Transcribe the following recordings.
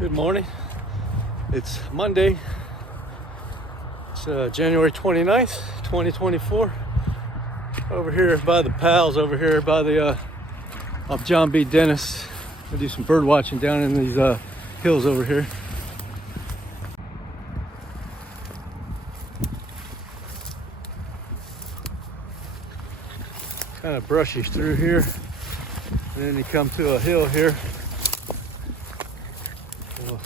Good morning. It's Monday. It's January 29th, 2024. Over here by the pals, over here by the off John B. Dennis. I do some bird watching down in these hills over here. Kind of brushy through here, and then you come to a hill here. We'll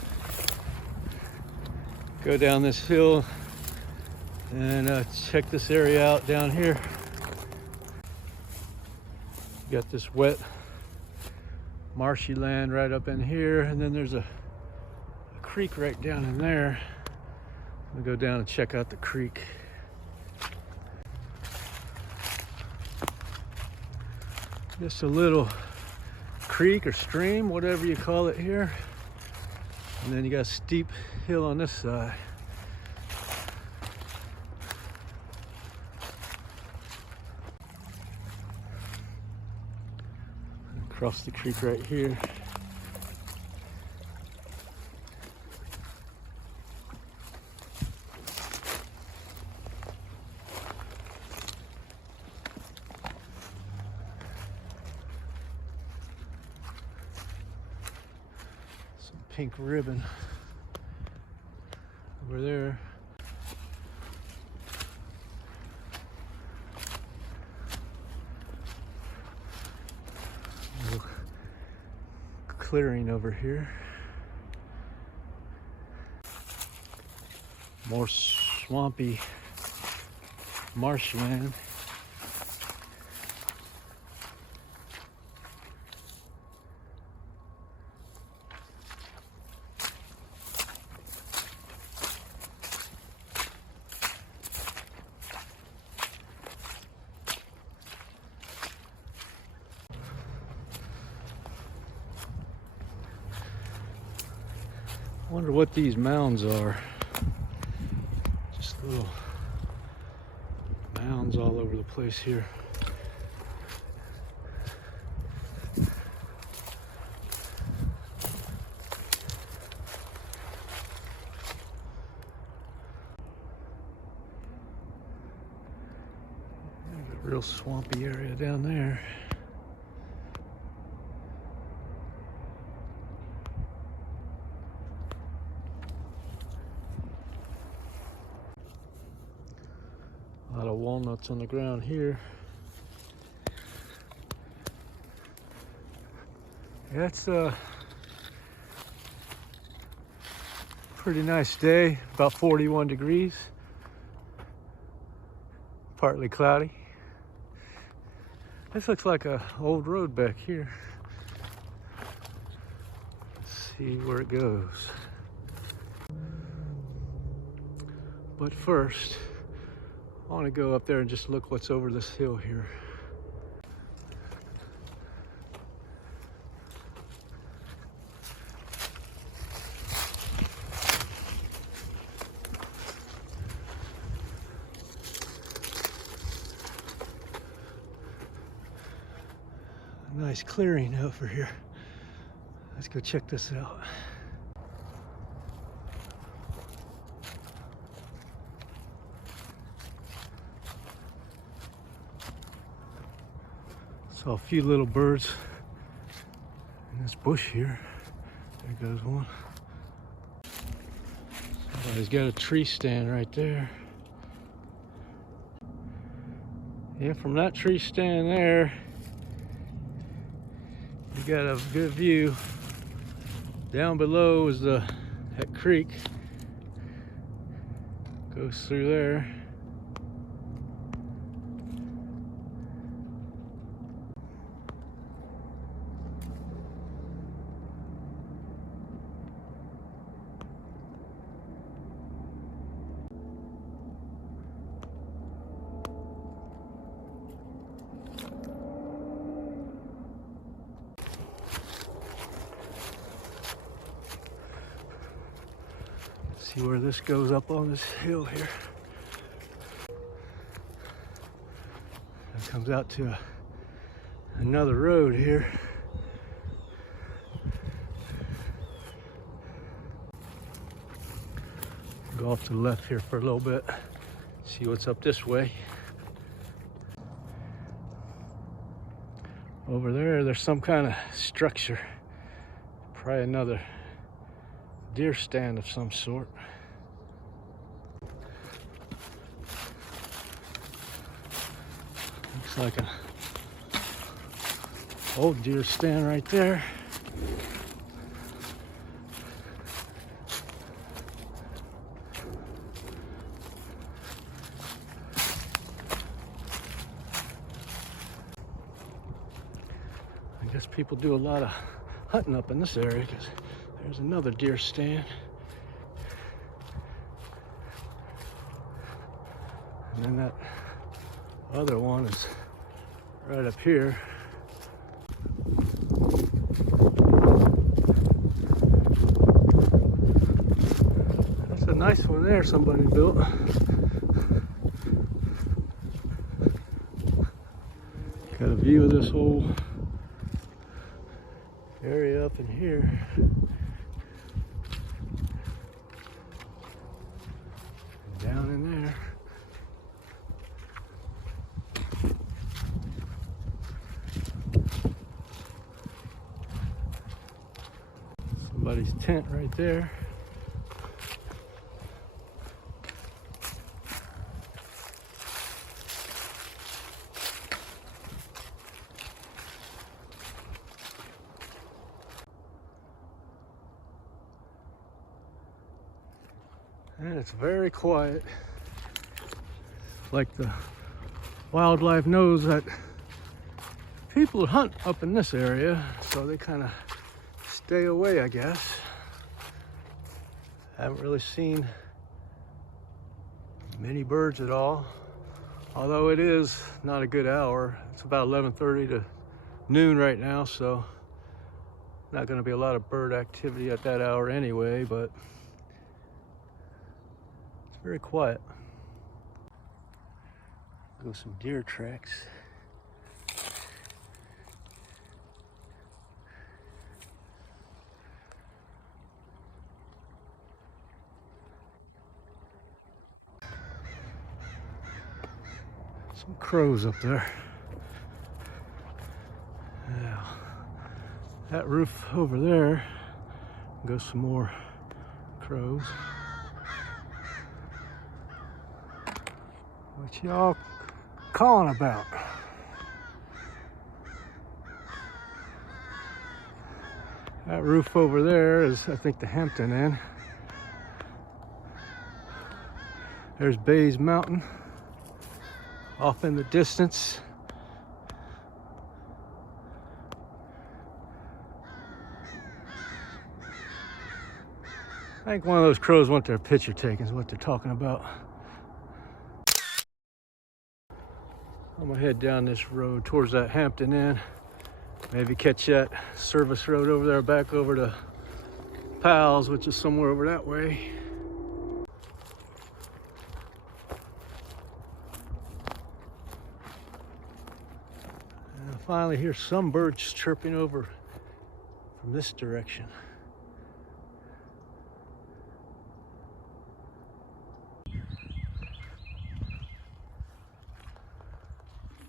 go down this hill and check this area out down here. Got this wet marshy land right up in here, and then there's a creek right down in there. I'm gonna go down and check out the creek. Just a little creek or stream, whatever you call it here. And then you got a steep hill on this side. Across the creek right here. Some pink ribbon over there. Clearing over here. More swampy marshland. I wonder what these mounds are. Just little mounds all over the place here. There's a real swampy area down there. A lot of walnuts on the ground here. Yeah, it's a pretty nice day, about 41 degrees. Partly cloudy. This looks like an old road back here. Let's see where it goes. But first, I want to go up there and just look what's over this hill here. A nice clearing over here. Let's go check this out. Saw a few little birds in this bush here. There goes one. Somebody's got a tree stand right there. Yeah, from that tree stand there, you got a good view. Down below is that creek. Goes through there. See where this goes up on this hill here. It comes out to another road here. Go off to the left here for a little bit, see what's up this way. Over there's some kind of structure, probably another deer stand of some sort. Looks like an old deer stand right there. I guess people do a lot of hunting up in this area because there's another deer stand. And then that other one is right up here. That's a nice one there somebody built. Got a view of this whole area up in here. And down in there. Somebody's tent right there. And it's very quiet. Like the wildlife knows that people hunt up in this area, so they kind of stay away, I guess. I haven't really seen many birds at all, although it is not a good hour. It's about 11:30 to noon right now, so not going to be a lot of bird activity at that hour anyway, but it's very quiet. Go some deer tracks. Some crows up there. Yeah. That roof over there goes some more crows. What y'all calling about? That roof over there is, I think, the Hampton Inn. There's Bays Mountain off in the distance. I think one of those crows want their picture taken is what they're talking about. I'm gonna head down this road towards that Hampton Inn. Maybe catch that service road over there back over to Pals, which is somewhere over that way. And I finally hear some birds chirping over from this direction.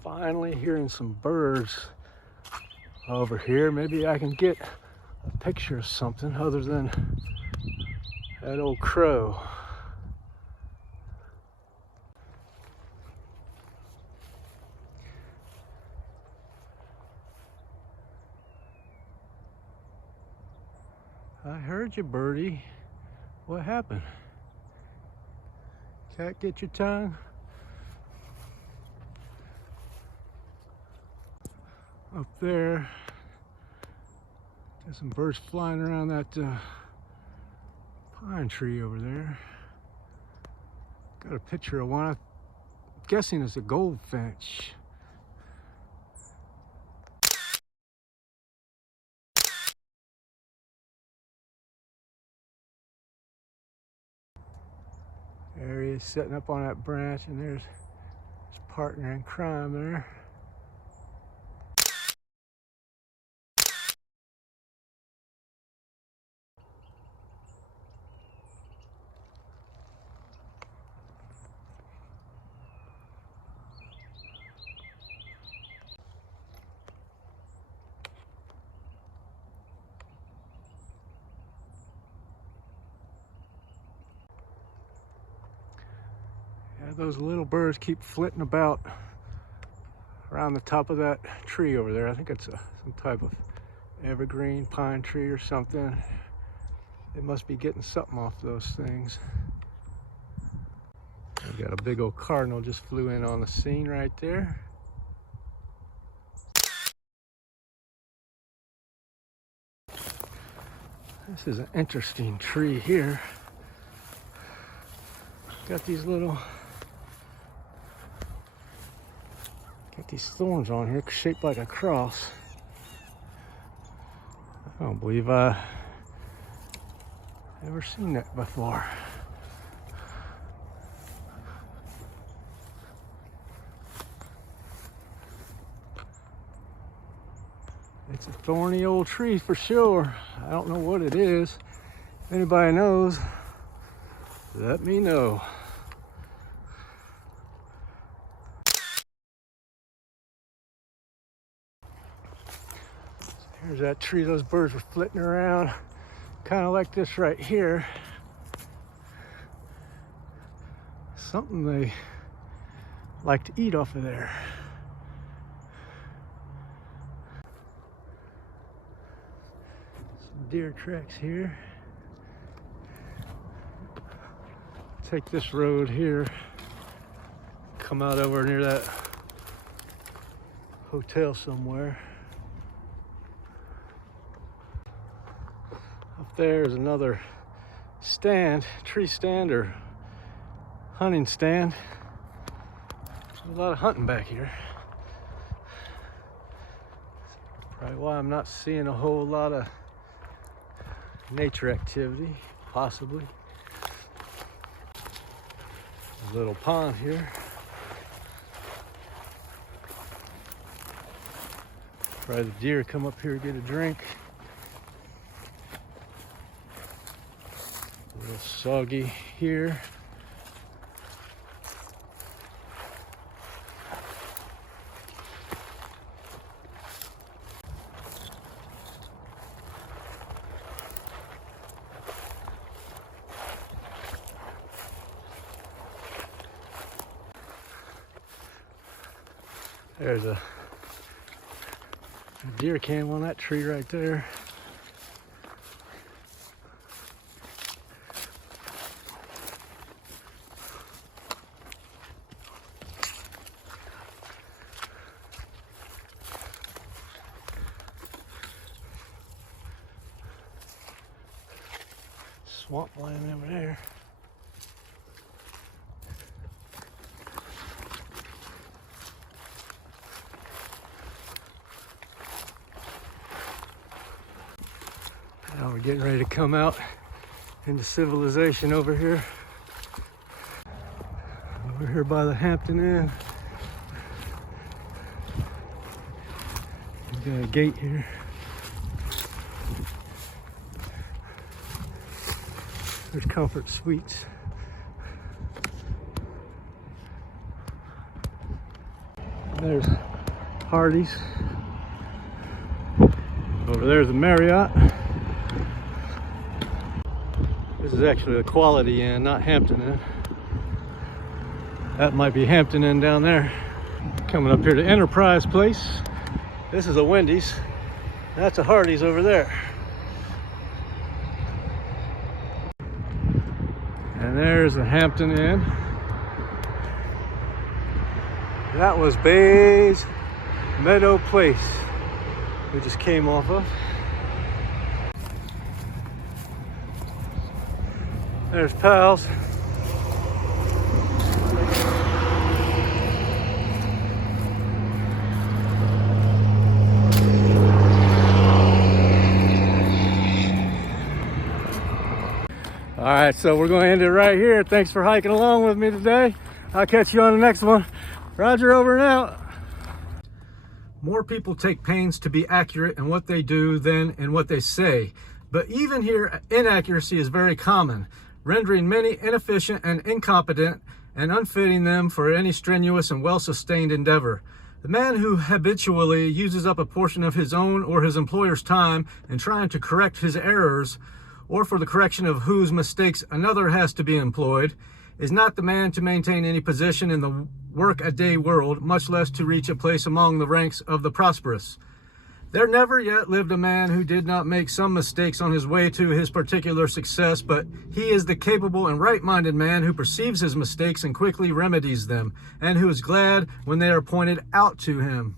Finally hearing some birds over here. Maybe I can get a picture of something other than that old crow. I heard you, birdie. What happened? Cat get your tongue? Up there, got some birds flying around that pine tree over there. Got a picture of one. I'm guessing it's a goldfinch. There he is sitting up on that branch, and there's his partner in crime there. those little birds keep flitting about around the top of that tree over there. I think it's some type of evergreen pine tree or something. It must be getting something off those things. We got a big old cardinal just flew in on the scene right there. This is an interesting tree here. Got these thorns on here shaped like a cross. I don't believe I ever seen that before. It's a thorny old tree for sure. I don't know what it is. If anybody knows, let me know. Here's that tree those birds were flitting around, kind of like this right here. Something they like to eat off of there. Some deer tracks here. Take this road here, come out over near that hotel somewhere. Up there is another stand, tree stand or hunting stand. There's a lot of hunting back here. Probably why I'm not seeing a whole lot of nature activity, possibly. A little pond here. Probably the deer come up here to get a drink. A little soggy here. There's a deer cam on that tree right there. Swampland over there. Now we're getting ready to come out into civilization over here. Over here by the Hampton Inn. We've got a gate here. There's Comfort Suites. There's Hardee's. Over there's the Marriott. This is actually the Quality Inn, not Hampton Inn. That might be Hampton Inn down there. Coming up here to Enterprise Place. This is a Wendy's. That's a Hardee's over there. And there's the Hampton Inn. That was Bays Meadow Place we just came off of. There's Pals. All right, so we're going to end it right here. Thanks for hiking along with me today. I'll catch you on the next one. Roger, over and out. More people take pains to be accurate in what they do than in what they say. But even here, inaccuracy is very common, rendering many inefficient and incompetent and unfitting them for any strenuous and well-sustained endeavor. The man who habitually uses up a portion of his own or his employer's time in trying to correct his errors, or for the correction of whose mistakes another has to be employed, is not the man to maintain any position in the work-a-day world, much less to reach a place among the ranks of the prosperous. There never yet lived a man who did not make some mistakes on his way to his particular success, but he is the capable and right-minded man who perceives his mistakes and quickly remedies them, and who is glad when they are pointed out to him.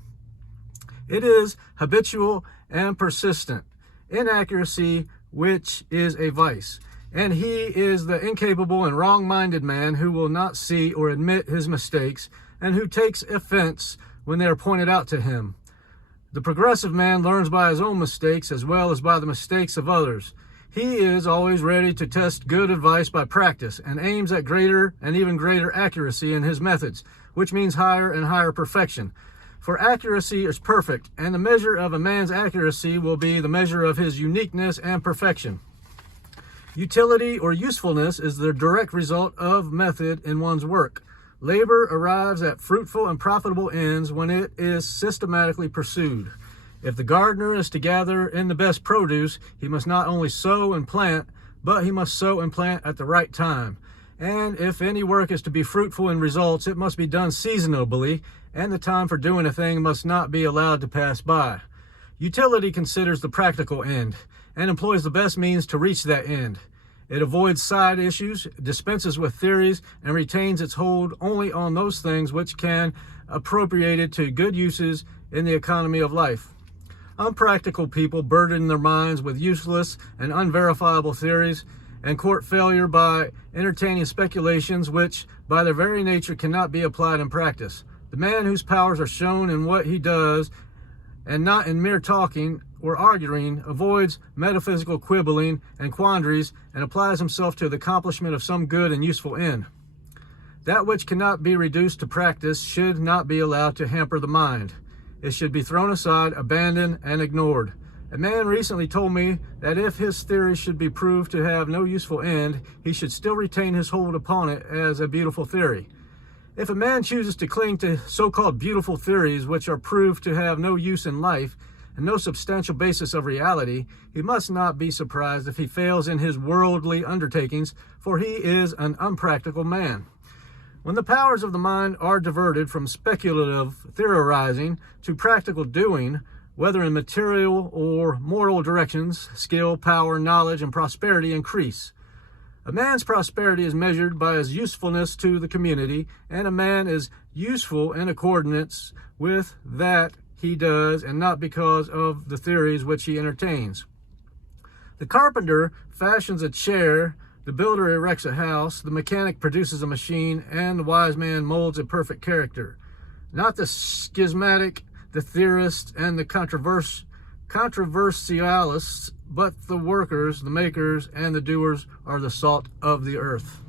It is habitual and persistent inaccuracy which is a vice, and he is the incapable and wrong-minded man who will not see or admit his mistakes, and who takes offense when they are pointed out to him. The progressive man learns by his own mistakes as well as by the mistakes of others. He is always ready to test good advice by practice and aims at greater and even greater accuracy in his methods, which means higher and higher perfection. For accuracy is perfect, and the measure of a man's accuracy will be the measure of his uniqueness and perfection. Utility or usefulness is the direct result of method in one's work. Labor arrives at fruitful and profitable ends when it is systematically pursued. If the gardener is to gather in the best produce, he must not only sow and plant, but he must sow and plant at the right time. And if any work is to be fruitful in results, it must be done seasonably, and the time for doing a thing must not be allowed to pass by. Utility considers the practical end, and employs the best means to reach that end. It avoids side issues, dispenses with theories, and retains its hold only on those things which can appropriate it to good uses in the economy of life. Unpractical people burden their minds with useless and unverifiable theories, and court failure by entertaining speculations which, by their very nature, cannot be applied in practice. The man whose powers are shown in what he does, and not in mere talking or arguing, avoids metaphysical quibbling and quandaries, and applies himself to the accomplishment of some good and useful end. That which cannot be reduced to practice should not be allowed to hamper the mind. It should be thrown aside, abandoned, and ignored. A man recently told me that if his theory should be proved to have no useful end, he should still retain his hold upon it as a beautiful theory. If a man chooses to cling to so-called beautiful theories which are proved to have no use in life and no substantial basis of reality, he must not be surprised if he fails in his worldly undertakings, for he is an unpractical man. When the powers of the mind are diverted from speculative theorizing to practical doing, whether in material or moral directions, skill, power, knowledge, and prosperity increase. A man's prosperity is measured by his usefulness to the community, and a man is useful in accordance with that he does, and not because of the theories which he entertains. The carpenter fashions a chair, the builder erects a house, the mechanic produces a machine, and the wise man molds a perfect character. Not the schismatic, the theorists, and the controversialists, but the workers, the makers, and the doers are the salt of the earth.